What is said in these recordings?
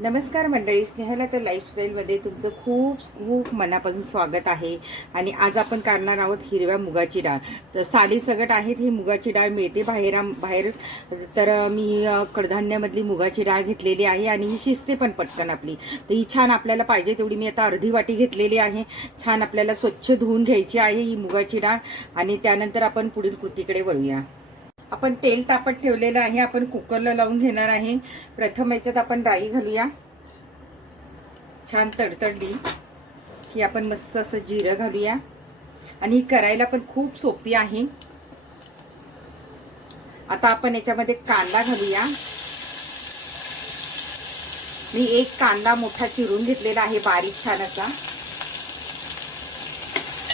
नमस्कार मंडळी स्नेहला तर लाईफस्टाईलमध्ये तुमचं खूप खूप मनापासून स्वागत आहे. आणि आज आपण करणार आहोत हिरव्या मुगाची डाळ. तर साली सगट आहेत ही मुगाची डाळ मिळते बाहेर बाहेर. तर मी कडधान्यामधली मुगाची डाळ घेतलेली आहे आणि ही शिजते पण पटकन आपली. तर ही छान आपल्याला पाहिजे तेवढी मी आता अर्धी वाटी घेतलेली आहे. छान आपल्याला स्वच्छ धुवून घ्यायची आहे ही मुगाची डाळ. आणि त्यानंतर आपण पुढील कृतीकडे वळूया. आपण तेल तापत ठेवलेलं आहे आपण कुकरला लावून घेणार आहे. प्रथम याच्यात आपण राई घालूया. छान तडतडली. की आपण मस्त असं जिरं घालूया. आणि ही करायला पण खूप सोपी आहे. आता आपण याच्यामध्ये कांदा घालूया. मी एक कांदा मोठा चिरून घेतलेला आहे बारीक छान असा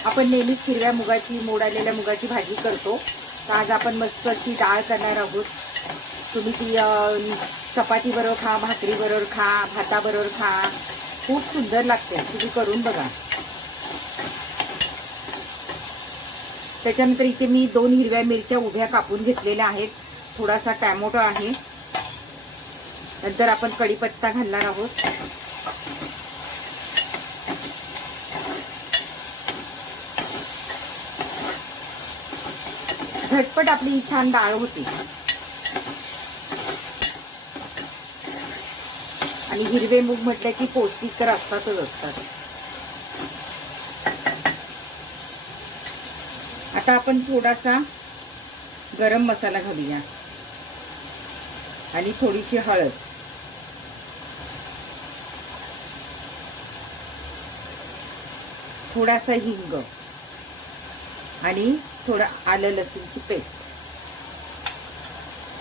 आपण नेहमीच हिरव्या मुगाची मोड आलेल्या मुगाची भाजी करतो. तर आज आपण मस्त अशी डाळ करणार आहोत. तुम्ही ती चपातीबरोबर खा भाकरीबरोबर खा भाताबरोबर खा. खूप सुंदर लागते. तुम्ही करून बघा. त्याच्यानंतर इथे मी दोन हिरव्या मिरच्या उभ्या कापून घेतलेल्या आहेत. थोडासा टॅमोटो आहे. नंतर आपण कढीपत्ता घालणार आहोत. झटपट आपली छान डाळ होती. आणि हिरवे मूग म्हटलं की पौष्टिक तर असतातच असतात. आता आपण थोडासा गरम मसाला घालूया. आणि थोडीशी हळद. थोडासा हिंग. आणि थोडं आलं लसूणची पेस्ट.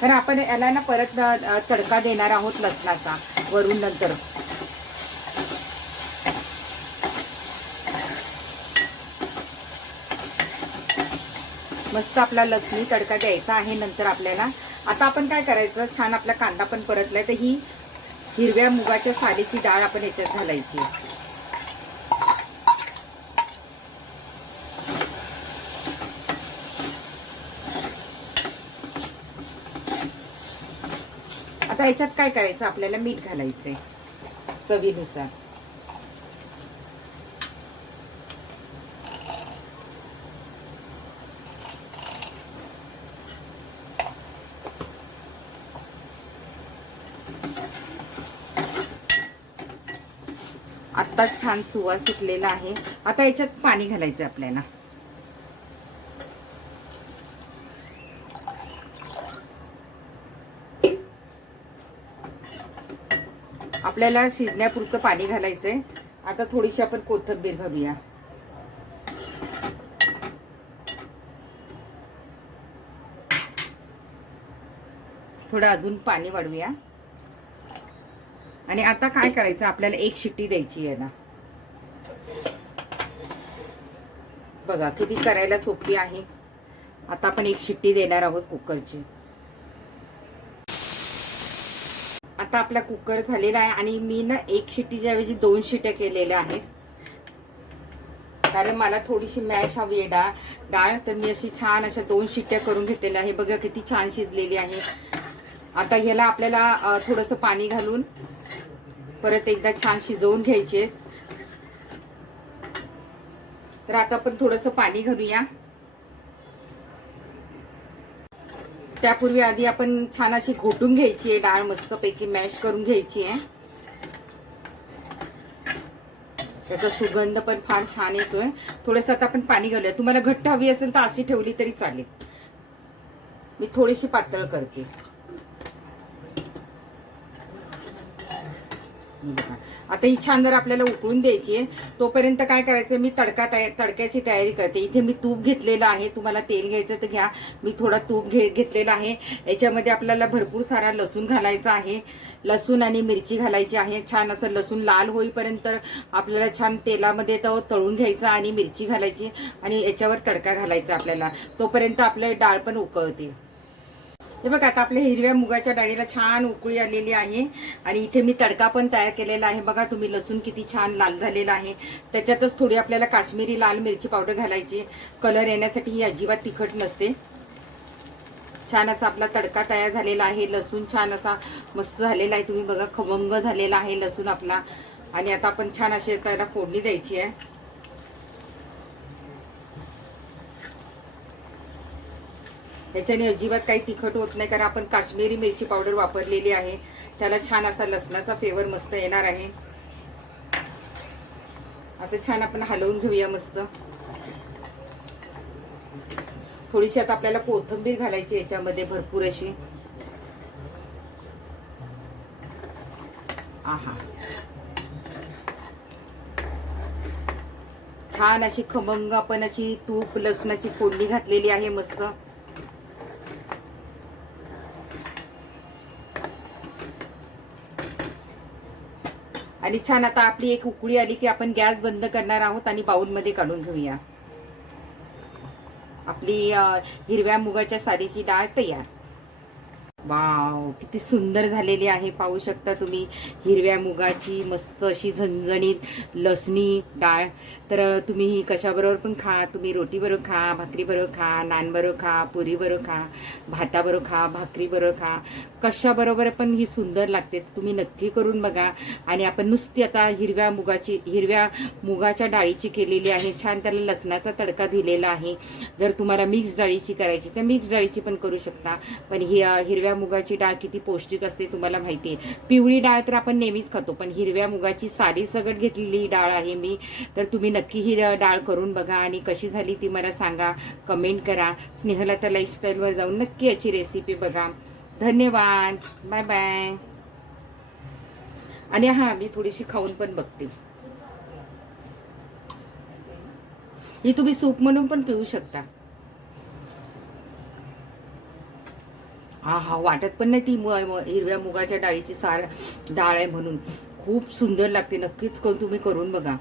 तर आपण याला ना परत तडका देणार आहोत लसणाचा वरून नंतर. मस्त आपला लसणी तडका द्यायचा आहे नंतर आपल्याला. आता आपण काय करायचं छान आपला कांदा पण परतलाय तर ही हिरव्या मुगाच्या सालीची डाळ आपण याच्यात घालायची. आता याच्यात काय करायचं? आपल्याला मीठ घालायचंय. चवीनुसार. आत्ताच छान सुवा सुटलेला आहे. आता याच्यात पाणी घालायचं आपल्याला. आपल्याला शिजण्यापुरतं पाणी घालायचंय. आता थोडीशी आपण कोथंबीर घालूया. थोडं अजून पाणी वाढवूया. आणि आता काय करायचं? आपल्याला एक शिट्टी द्यायची आहे ना. बघा किती करायला सोपी आहे. आता आपण एक शिट्टी देणार आहोत कुकरची. आता आपला कुकर झालेला आहे आणि मी ना एक शिट्टीच्या ऐवजी दोन शिट्ट्या केलेल्या आहेत. कारण मला थोडीशी मॅश हवी आहे डाळ. डाळ तर मी अशी छान अशा दोन शिट्ट्या करून घेतलेल्या आहे. बघा किती छान शिजलेली आहे. आता ह्याला आपल्याला थोडंसं पाणी घालून परत एकदा छान शिजवून घ्यायचे. तर आता आपण थोडंसं पाणी घालूया. त्यापूर्वी आधी आपण छान अशी घोटून घ्यायची आहे डाळ मस्तपैकी मॅश करून घ्यायची आहे. त्याचा सुगंध पण फार छान येतोय. थोडस आता आपण पाणी घालूया. तुम्हाला घट्ट हवी असेल तर अशी ठेवली तरी चालेल. मी थोडीशी पातळ करते. बघा. आता ही छान जर आपल्याला उकळून द्यायची आहे. तोपर्यंत काय करायचं मी तडका तया तडक्याची तयारी करते. इथे मी तूप घेतलेलं आहे. तुम्हाला तेल घ्यायचं तर घ्या. मी थोडा तूप घे घेतलेला आहे. याच्यामध्ये आपल्याला भरपूर सारा लसूण घालायचा आहे. लसूण आणि मिरची घालायची आहे. छान असं लसूण लाल होईपर्यंत आपल्याला छान तेलामध्ये तो तळून घ्यायचा आणि मिरची घालायची आणि याच्यावर तडका घालायचा आपल्याला. तोपर्यंत आपलं डाळ पण उकळते. हे बघा आता आपल्या हिरव्या मुगाच्या डाळीला छान उकळी आलेली आहे. आणि इथे मी तडका पण तयार केलेला आहे. बघा तुम्ही लसूण किती छान लाल झालेला आहे. त्याच्यातच थोडी आपल्याला काश्मीरी लाल मिरची पावडर घालायची. कलर येण्यासाठी ही अजिबात तिखट नसते. छान असा आपला तडका तयार झालेला आहे. लसूण छान असा मस्त झालेला आहे. तुम्ही बघा खमंग झालेला आहे लसूण आपला. आणि आता आपण छान अशी त्याला फोडणी द्यायची आहे. याच्याने अजिबात काही तिखट होत नाही कारण आपण काश्मीरी मिरची पावडर वापरलेली आहे. त्याला छान असा लसणाचा फ्लेवर मस्त येणार आहे. आता छान आपण हलवून घेऊया मस्त. थोडीशी आता आपल्याला कोथिंबीर घालायची याच्यामध्ये भरपूर अशी. आहा. छान अशी खमंग आपण अशी तूप लसणाची फोडणी घातलेली आहे मस्त. आणि छान आता आपली एक उकळी आली की आपण गॅस बंद करणार आहोत आणि बाऊलमध्ये काढून घेऊया. आपली हिरव्या मुगाच्या सारीची डाळ तयार. वाव किती सुंदर झालेली आहे पाहू शकता तुम्ही. हिरव्या मुगाची मस्त अशी झणझणीत लसणी डाळ. तर तुम्ही ही कशाबरोबर पण खा. तुम्ही रोटीबरोबर खा भाकरीबरोबर खा नानबरोबर खा पुरीबरोबर खा भाताबरोबर खा भाकरीबरोबर खा. कशाबरोबर पण ही सुंदर लागते. तुम्ही नक्की करून बघा. आणि आपण नुसती आता हिरव्या मुगाची हिरव्या मुगाच्या डाळीची केलेली आहे. छान त्याला लसणाचा तडका दिलेला आहे. जर तुम्हाला मिक्स डाळीची करायची तर मिक्स डाळीची पण करू शकता. पण ही हिरव्या हिरव्या मुगाची डाळ किती पौष्टिक असते तुम्हाला माहिती आहे. पिवळी डाळ तर आपण नेहमीच खातो पण हिरव्या मुगाची सारी सगट घेतलेली डाळ आहे मी. तर तुम्ही नक्की ही डाळ करून बघा आणि कशी झाली ती मला सांगा. कमेंट करा. स्नेहलता लाईफस्टाईलवर जाऊन नक्की याची रेसिपी बघा. धन्यवाद. बाय बाय आणि हा मी थोडीशी खाऊन पण बघते. ही तुम्ही सूप म्हणून पण पिऊ शकता. हा हा वाटत पण नाही ती मु- हिरव्या मुगाच्या डाळीची सार डाळ आहे म्हणून. खूप सुंदर लागते. नक्कीच करून तुम्ही करून बघा.